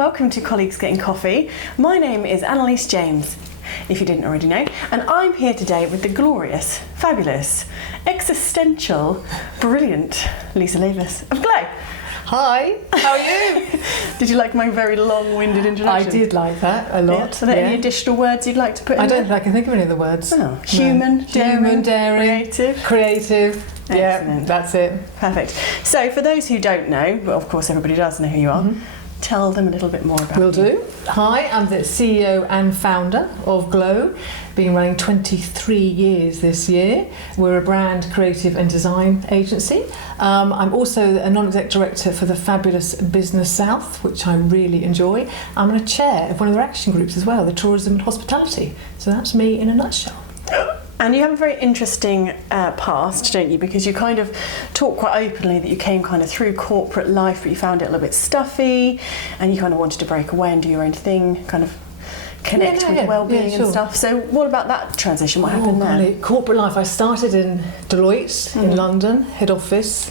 welcome to Colleagues Getting Coffee. My name is Annelies James, if you didn't already know, and I'm here today with the glorious, fabulous, existential, brilliant Lisa Lavis of Glow. Hi, how are you? Did you like my very long-winded introduction? I did like that a lot. Are there any additional words you'd like to put in? I don't think I can think of any of the words. Oh, human, daring, creative. Excellent. Yeah, that's it. Perfect. So for those who don't know, but of course everybody does know who you are, tell them a little bit more about you. Will do. Hi, I'm the CEO and founder of Glow, been running 23 years this year. We're a brand creative and design agency. I'm also a non-exec director for the fabulous Business South, which I really enjoy. I'm a chair of one of their action groups as well, the Tourism and Hospitality. So that's me in a nutshell. And you have a very interesting past, don't you? Because you kind of talk quite openly that you came kind of through corporate life, but you found it a little bit stuffy, and you kind of wanted to break away and do your own thing, kind of connect with well-being and stuff. So what about that transition? What happened there? Golly. Corporate life, I started in Deloitte in London, head office.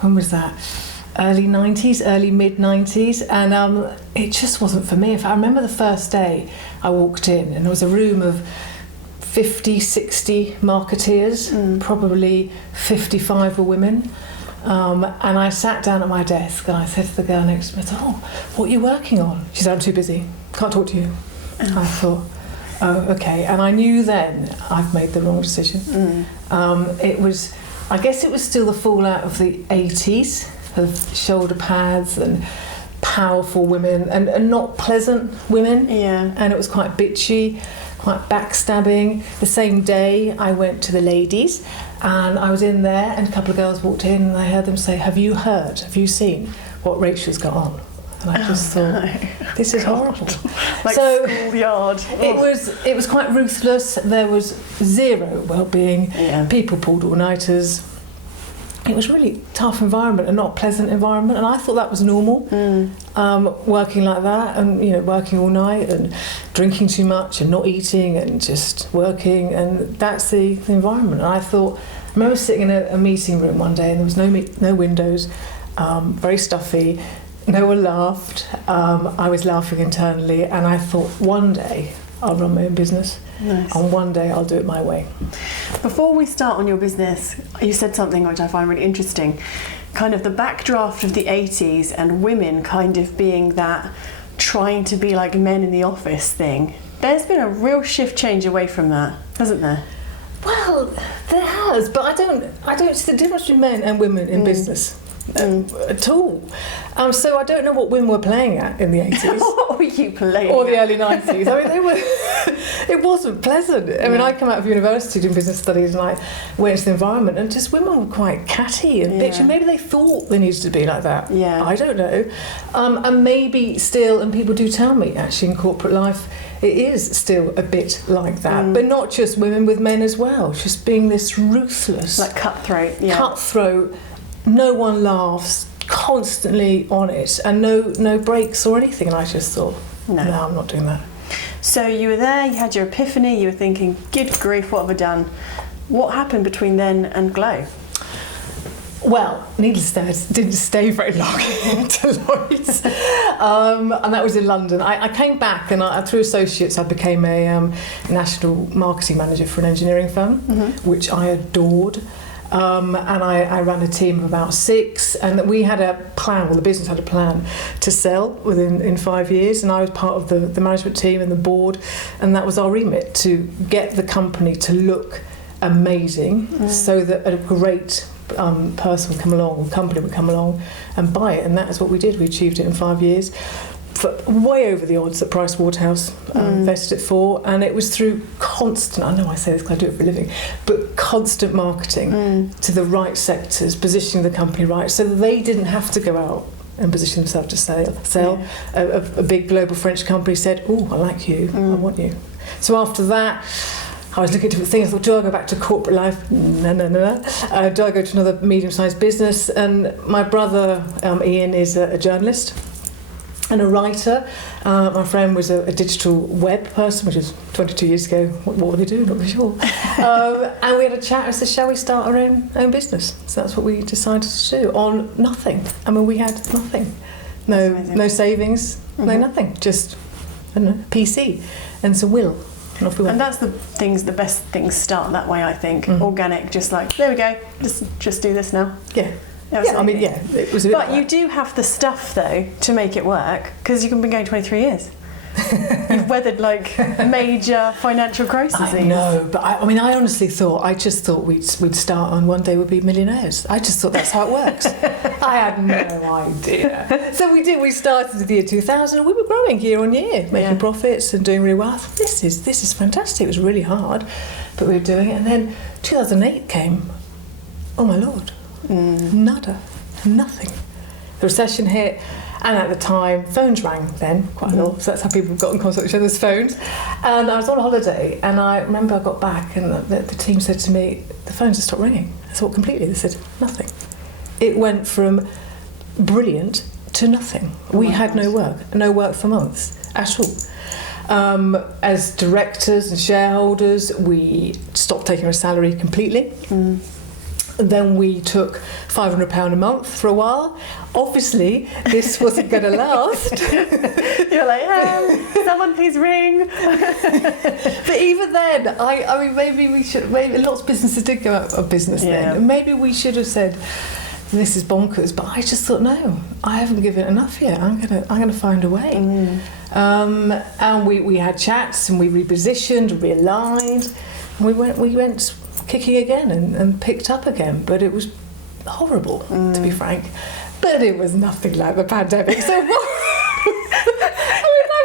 When was that? Early mid 90s, and it just wasn't for me. In fact, I remember the first day I walked in and there was a room of 50, 60 marketeers, probably 55 were women. And I sat down at my desk and I said to the girl next to me, I said, what are you working on? She said, I'm too busy, can't talk to you. I thought, oh, okay. And I knew then I've made the wrong decision. I guess it was still the fallout of the 80s, of shoulder pads and powerful women and not pleasant women. Yeah. And it was quite bitchy, quite backstabbing. The same day I went to the ladies and I was in there and a couple of girls walked in and I heard them say, have you seen what Rachel's got on? And I just thought, this is horrible. Like schoolyard. It was quite ruthless. There was zero well-being. Yeah. People pulled all-nighters. It was a really tough environment, a not pleasant environment, and I thought that was normal. Working like that, and working all night and drinking too much and not eating and just working, and that's the environment. And I remember sitting in a meeting room one day, and there was no windows, very stuffy. No one laughed. I was laughing internally, and I thought one day I'll run my own business. Nice. And one day I'll do it my way. Before we start on your business, you said something which I find really interesting, kind of the backdraft of the 80s and women kind of being that trying to be like men in the office thing. There's been a real shift change away from that, hasn't there? Well, there has, but I don't see the difference between men and women in business. At all. So I don't know what women were playing at in the 80s. What were you playing or the early 90s. I mean, it wasn't pleasant. I mean, I come out of university doing business studies and I went into the environment and just women were quite catty and bitchy. Maybe they thought they needed to be like that. Yeah. I don't know. And maybe still, and people do tell me actually in corporate life, it is still a bit like that. But not just women, with men as well. Just being this ruthless. Like cutthroat. Yeah. Cutthroat. No one laughs, constantly on it, and no breaks or anything. And I just thought, no, I'm not doing that. So you were there, you had your epiphany, you were thinking, good grief, what have I done? What happened between then and Glow? Well, needless to say, I didn't stay very long in Deloitte, and that was in London. I came back, and through associates, I became a national marketing manager for an engineering firm, which I adored. And I ran a team of about 6, and we had a plan, the business had a plan to sell in 5 years, and I was part of the management team and the board, and that was our remit, to get the company to look amazing so that a great person would come along, or company would come along and buy it, and that is what we did. We achieved it in 5 years. Way over the odds that Price Waterhouse vested it for, and it was through constant, I know I say this because I do it for a living, but constant marketing to the right sectors, positioning the company right, so that they didn't have to go out and position themselves to sell. Yeah. A big global French company said, I like you, I want you. So after that, I was looking at different things. I thought, do I go back to corporate life? No. Do I go to another medium-sized business? And my brother, Ian, is a journalist and a writer. My friend was a digital web person, which was 22 years ago. What were they doing? Not really sure. And we had a chat and said, shall we start our own business? So that's what we decided to do, on nothing. I mean, we had nothing. no savings, no nothing. Just, I don't know, PC and some will. And off we went. And that's the best things start that way, I think. Organic, just like, there we go, just do this now. Yeah. Absolutely. I mean, it was a bit But you do have the stuff, though, to make it work, because you've been going 23 years. You've weathered, like, major financial crises. I know, but I just thought we'd start and one day we'd be millionaires. I just thought that's how it works. I had no idea. So we started in the year 2000 and we were growing year on year, making profits and doing really well. I thought, this is fantastic. It was really hard, but we were doing it. And then 2008 came. Oh my Lord. Nada. Nothing. The recession hit. And at the time, phones rang then quite a lot, so that's how people got in contact with each other's phones. And I was on holiday, and I remember I got back, and the team said to me, the phones have stopped ringing. I thought completely. They said nothing. It went from brilliant to nothing. We had no work for months at all. As directors and shareholders, we stopped taking our salary completely. Then we took £500 a month for a while. Obviously, this wasn't going to last. You're like, someone please ring. But even then, I mean, maybe lots of businesses did go out of business then. And maybe we should have said, this is bonkers. But I just thought, no, I haven't given enough yet. I'm gonna find a way. And we had chats and we repositioned, realigned. And we went kicking again and picked up again, but it was horrible, to be frank. But it was nothing like the pandemic. So that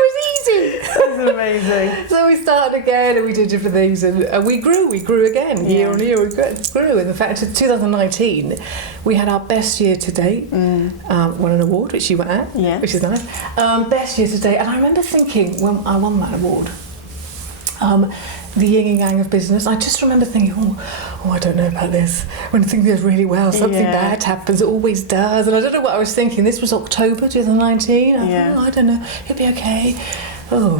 was easy. That's amazing. So we started again and we did different things and we grew again. Year on year we grew. And in fact, in 2019, we had our best year to date. Won an award, which you were at, which is nice. Best year to date. And I remember thinking, when I won that award, the yin and yang of business, I just remember thinking, oh, I don't know about this. When things go really well, something bad happens. It always does. And I don't know what I was thinking. This was October 2019. I thought, I don't know. It'll be okay. Oh.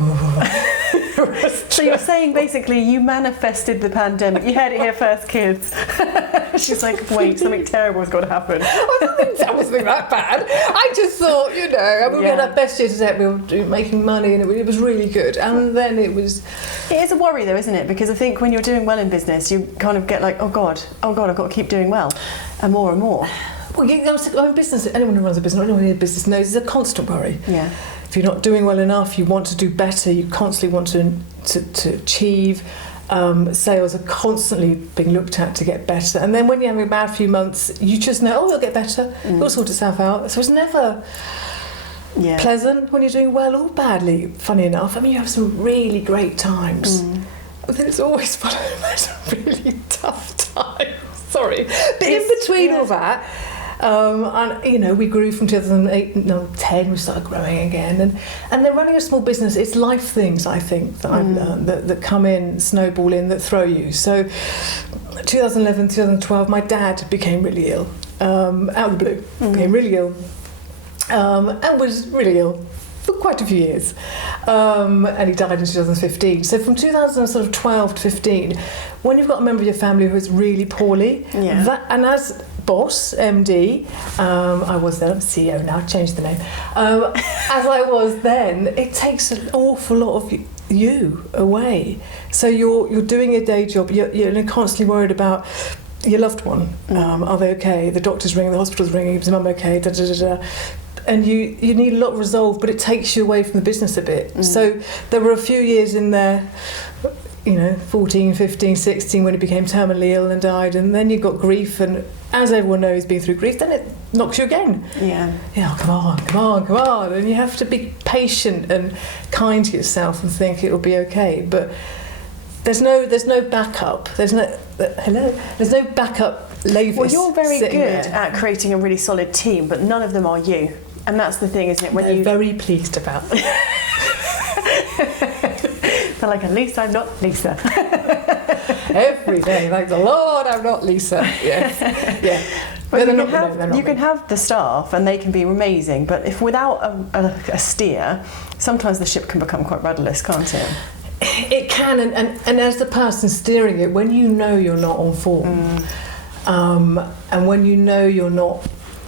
So you're saying basically you manifested the pandemic. You heard it here first, kids. She's like, wait, something terrible has got to happen. That wasn't that bad. I just thought, we had our best year to date. We were making money and it was really good. And then it was... It is a worry though, isn't it? Because I think when you're doing well in business, you kind of get like, oh God, I've got to keep doing well and more and more. Well, in business, anyone who runs a business, anyone in a business knows it's a constant worry. Yeah. If you're not doing well enough, you want to do better, you constantly want to achieve. Sales are constantly being looked at to get better. And then when you're having a bad few months, you just know, it'll get better, it'll sort itself out. So it's never pleasant when you're doing well or badly, funny enough. I mean, you have some really great times. But then it's always followed by some really tough times. Sorry. But in between all that, and we grew from 2010, we started growing again, and then running a small business, it's life things I think that I've learned that come in, snowball in, that throw you. So 2011, 2012, my dad became really ill, out of the blue, became really ill, and was really ill for quite a few years, and he died in 2015. So from 2012 to 15, when you've got a member of your family who is really poorly, and as boss, MD, I was then, I'm CEO now, changed the name, as I was then, it takes an awful lot of you away. So you're doing a day job, you're constantly worried about your loved one, are they okay, the doctor's ringing, the hospital's ringing, is mum okay, and you need a lot of resolve, but it takes you away from the business a bit. So there were a few years in there, 14, 15, 16, when he became terminally ill and died, and then you got grief, and as everyone knows, being through grief, then it knocks you again. Come on, and you have to be patient and kind to yourself and think it'll be okay. But there's no backup. There's no backup. Lavis. Well, you're very good there at creating a really solid team, but none of them are you, and that's the thing, isn't it? When you're very pleased about them. But like, at least I'm not Lisa. Every day, thank the Lord, I'm not Lisa. Yes. But you can have the staff and they can be amazing, but if without a steer, sometimes the ship can become quite rudderless, can't it? It can, and as the person steering it, when you know you're not on form, and when you know you're not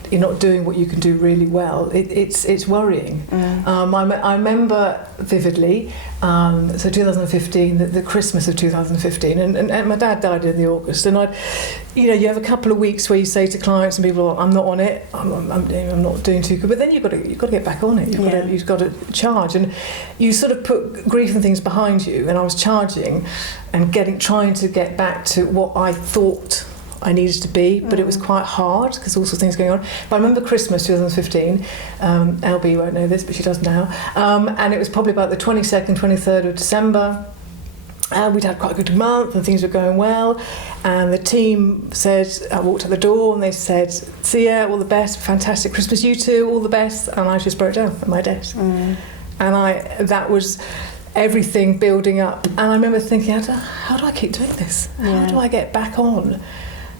doing what you can do really well, it's worrying. I remember vividly, so 2015, the Christmas of 2015, and my dad died in the August, and you have a couple of weeks where you say to clients and people, I'm not on it, I'm not doing too good, but then you've got to get back on it. You've got to charge, and you sort of put grief and things behind you. And I was charging and trying to get back to what I thought I needed to be, but it was quite hard because all sorts of things going on. But I remember Christmas 2015, LB won't know this, but she does now, and it was probably about the 22nd, 23rd of December. We'd had quite a good month and things were going well, and the team said, I walked out the door and they said, see ya, all the best, fantastic Christmas, you too, all the best, and I just broke down at my desk. And that was everything building up, and I remember thinking, how do I keep doing this? How do I get back on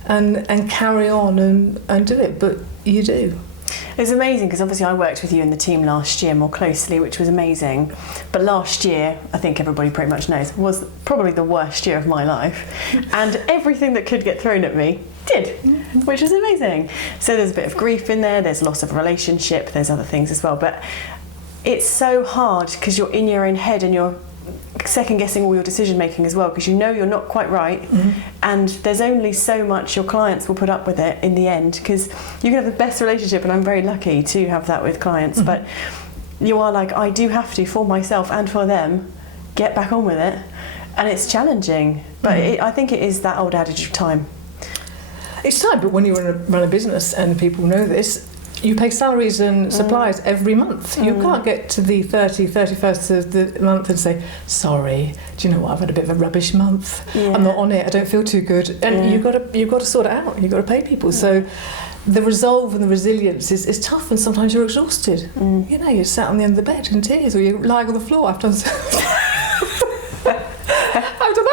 and carry on and do it? But you do. It's amazing because obviously I worked with you and the team last year more closely, which was amazing. But last year, I think everybody pretty much knows, was probably the worst year of my life. And everything that could get thrown at me did, which was amazing. So there's a bit of grief in there, there's loss of a relationship, there's other things as well. But it's so hard because you're in your own head and you're second guessing all your decision making as well, because you know you're not quite right, and there's only so much your clients will put up with it in the end, because you can have the best relationship, and I'm very lucky to have that with clients, but you are like, I do have to, for myself and for them, get back on with it, and it's challenging, but I think it is that old adage of time. It's time, but when you run a business, and people know this, you pay salaries and suppliers every month. You can't get to the 31st of the month and say, sorry, do you know what, I've had a bit of a rubbish month. I'm not on it, I don't feel too good. And you've got to sort it out. You've got to pay people. So the resolve and the resilience is tough, and sometimes you're exhausted. You're sat on the end of the bed in tears, or you're lying on the floor. I've done that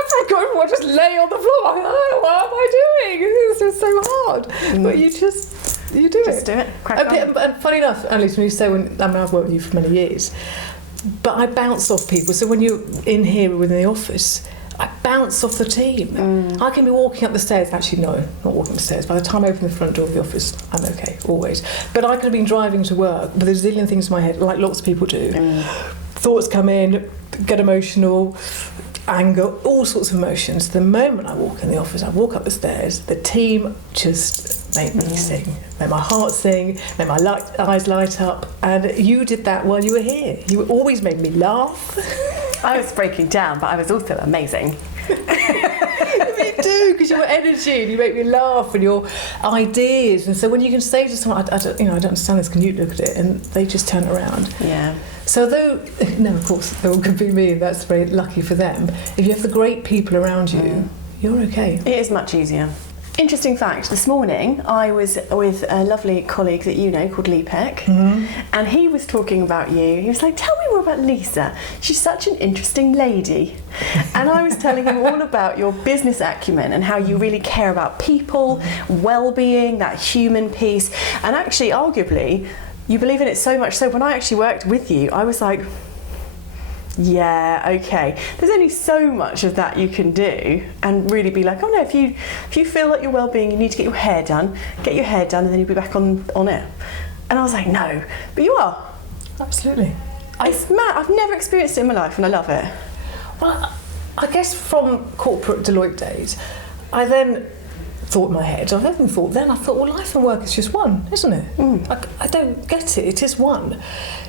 for a good one, just lay on the floor. What am I doing? This is so hard. But you do Just do it. Crack on. And funny enough, Annelies, when you say, I've worked with you for many years, but I bounce off people. So when you're in here within the office, I bounce off the team. I can be walking up the stairs. Actually, no, not walking up the stairs. By the time I open the front door of the office, I'm okay, always. But I could have been driving to work with a zillion things in my head, like lots of people do. Thoughts come in, get emotional, anger, all sorts of emotions. The moment I walk in the office, I walk up the stairs, the team just make me sing, make my heart sing, make my eyes light up. And you did that while you were here. You always made me laugh. I was breaking down, but I was also amazing. Me too, because your energy and you make me laugh, and your ideas. And so when you can say to someone, I don't understand this, can you look at it? And they just turn around. Yeah. So of course, there could be me, and that's very lucky for them. If you have the great people around you, you're okay. It is much easier. Interesting fact, this morning I was with a lovely colleague that you know called Lee Peck, and he was talking about you. He was like, tell me more about Lisa. She's such an interesting lady. And I was telling him all about your business acumen and how you really care about people, well-being, that human piece, and actually, arguably, you believe in it so much so when I actually worked with you, I was like, yeah, okay. There's only so much of that you can do, and really be like, oh no, if you feel like your well-being, you need to get your hair done, and then you'll be back on it. And I was like, no, but you are. Absolutely. It's mad. I've never experienced it in my life, and I love it. Well, I guess from corporate Deloitte days, I then thought in my head, I thought, well, life and work is just one, isn't it? I don't get it. It is one.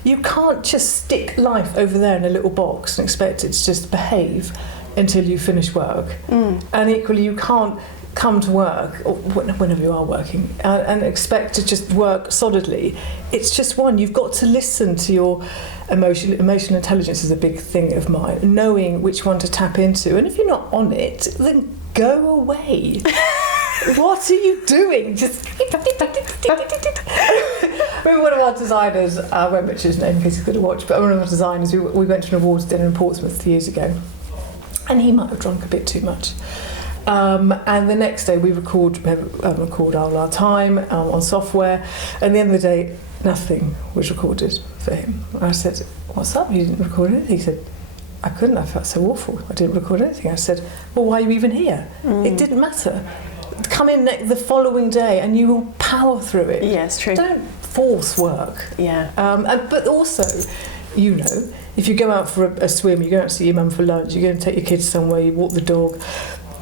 You can't just stick life over there in a little box and expect it to just behave until you finish work. And equally, you can't come to work, or whenever you are working, and expect to just work solidly. It's just one. You've got to listen to your emotional intelligence is a big thing of mine, knowing which one to tap into. And if you're not on it, then go away. What are you doing? Just maybe one of our designers, I won't mention his name because he's going to watch, but one of our designers, we went to an awards dinner in Portsmouth years ago, and he might have drunk a bit too much. And the next day we record all our time on software, and at the end of the day, nothing was recorded for him. And I said, what's up? You didn't record anything? He said, I couldn't, I felt so awful. I didn't record anything. I said, well, why are you even here? It didn't matter. come in the following day and you will power through it. Yeah, it's true. Don't force work. Yeah. But also, if you go out for a swim, you go out to see your mum for lunch, you go and take your kids somewhere, you walk the dog,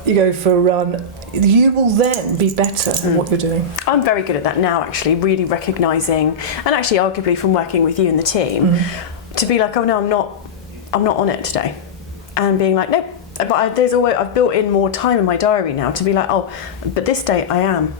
you go for a run, you will then be better at what you're doing. I'm very good at that now, actually, really recognising, and actually arguably from working with you and the team, to be like, oh no, I'm not on it today, and being like, nope. But I've built in more time in my diary now to be like, oh, but this day I am,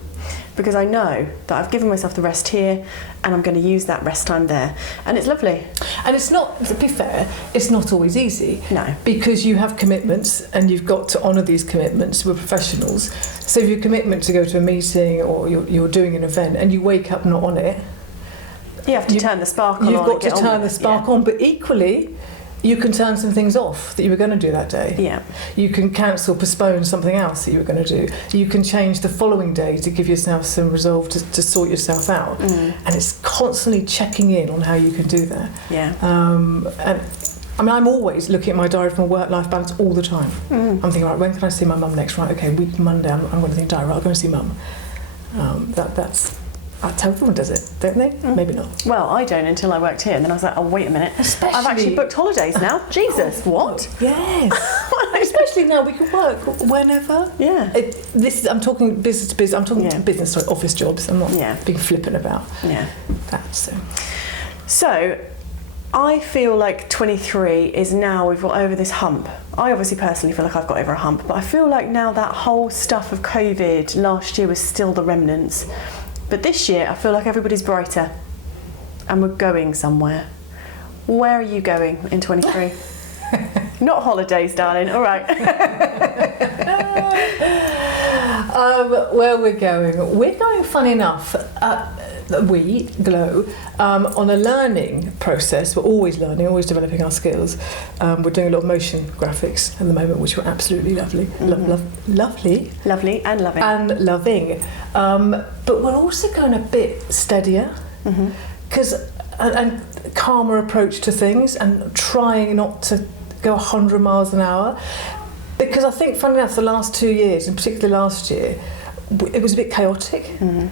because I know that I've given myself the rest here, and I'm going to use that rest time there, and it's lovely. And it's not, to be fair, it's not always easy. No. Because you have commitments, and you've got to honour these commitments. We're professionals, so if your commitment to go to a meeting or you're doing an event, and you wake up not on it, you have to turn the spark on. You've got to turn the spark on, but equally, you can turn some things off that you were going to do that day. Yeah. You can cancel, postpone something else that you were going to do. You can change the following day to give yourself some resolve to sort yourself out. And it's constantly checking in on how you can do that. Yeah. And I mean, I'm always looking at my diary for my work-life balance all the time. I'm thinking, right, when can I see my mum next? Right, okay, week Monday, I'm going to think diary, right, I'm going to see mum. That's everyone does it, don't they? Maybe not. Well, I don't until I worked here, and then I was like, oh, wait a minute. I've actually booked holidays now. Jesus, what? Yes. Especially now, we can work whenever. Yeah. I'm talking business to business. I'm talking business, sorry, office jobs. I'm not being flippant about that. So, I feel like 23 is now, we've got over this hump. I obviously personally feel like I've got over a hump, but I feel like now that whole stuff of COVID last year was still the remnants. But this year, I feel like everybody's brighter, and we're going somewhere. Where are you going in 23? Not holidays, darling. All right. Where we're going, funny enough, we, Glow, on a learning process. We're always learning, always developing our skills. We're doing a lot of motion graphics at the moment, which are absolutely lovely. Lovely and loving. And loving. But we're also going a bit steadier, because and calmer approach to things, and trying not to go 100 miles an hour. Because I think, funny enough, the last 2 years, and particularly last year, it was a bit chaotic. And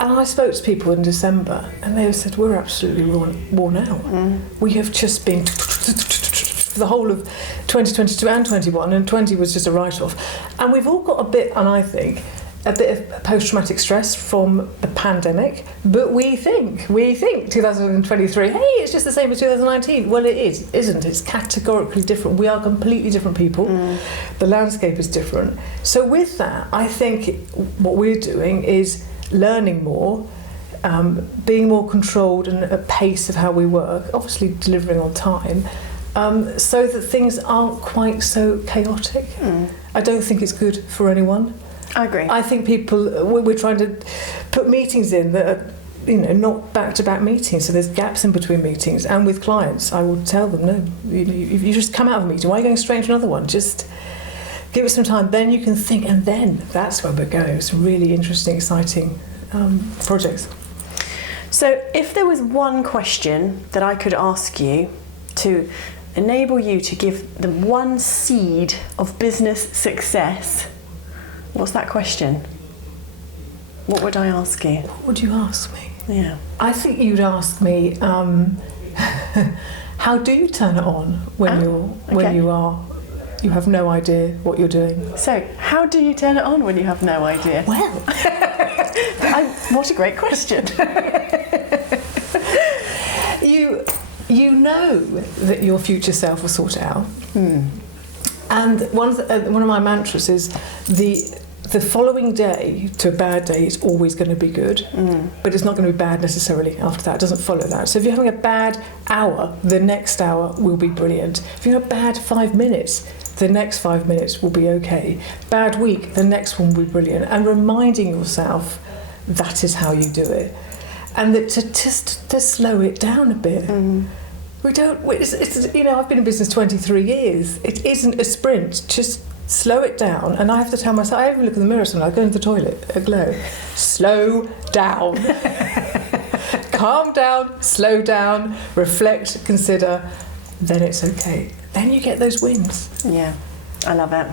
I spoke to people in December, and they said, we're absolutely worn out. We have just been the whole of 2022 and 21, and 20 was just a write-off. And we've all got a bit, and I think, a bit of post-traumatic stress from the pandemic, but we think 2023, hey, it's just the same as 2019. Well, it isn't. It's categorically different. We are completely different people. The landscape is different. So with that, I think what we're doing is learning more, being more controlled and at pace of how we work, obviously delivering on time, so that things aren't quite so chaotic. I don't think it's good for anyone. I agree. I think we're trying to put meetings in that are, not back-to-back meetings, so there's gaps in between meetings. And with clients, I would tell them, no, you just come out of a meeting, why are you going straight into another one? Just give it some time, then you can think, and then that's where we're going. It's really interesting, exciting projects. So if there was one question that I could ask you to enable you to give the one seed of business success, what's that question? What would I ask you? What would you ask me? Yeah. I think you'd ask me, how do you turn it on when you have no idea what you're doing? So, how do you turn it on when you have no idea? Well, what a great question. You know that your future self will sort it out. And one of my mantras is the following day to a bad day is always going to be good, but it's not going to be bad necessarily after that. It doesn't follow that. So if you're having a bad hour, the next hour will be brilliant. If you have a bad 5 minutes, the next 5 minutes will be okay. Bad week, the next one will be brilliant. And reminding yourself that is how you do it. And that to slow it down a bit. We don't, I've been in business 23 years. It isn't a sprint, just slow it down. And I have to tell myself, I even look in the mirror sometimes, I go into the toilet, a Glow, slow down. Calm down, slow down, reflect, consider, then it's okay. Then you get those wins. Yeah, I love it.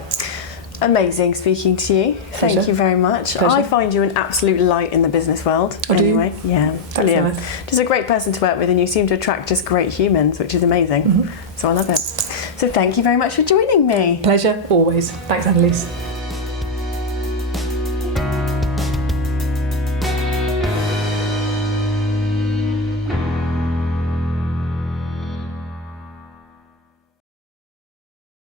Amazing speaking to you. Pleasure. Thank you very much. Pleasure. I find you an absolute light in the business world. Oh, do you? Anyway, yeah, brilliant. nice. Just a great person to work with, and you seem to attract just great humans, which is amazing. So I love it. So thank you very much for joining me. Pleasure, always. Thanks, Annelies.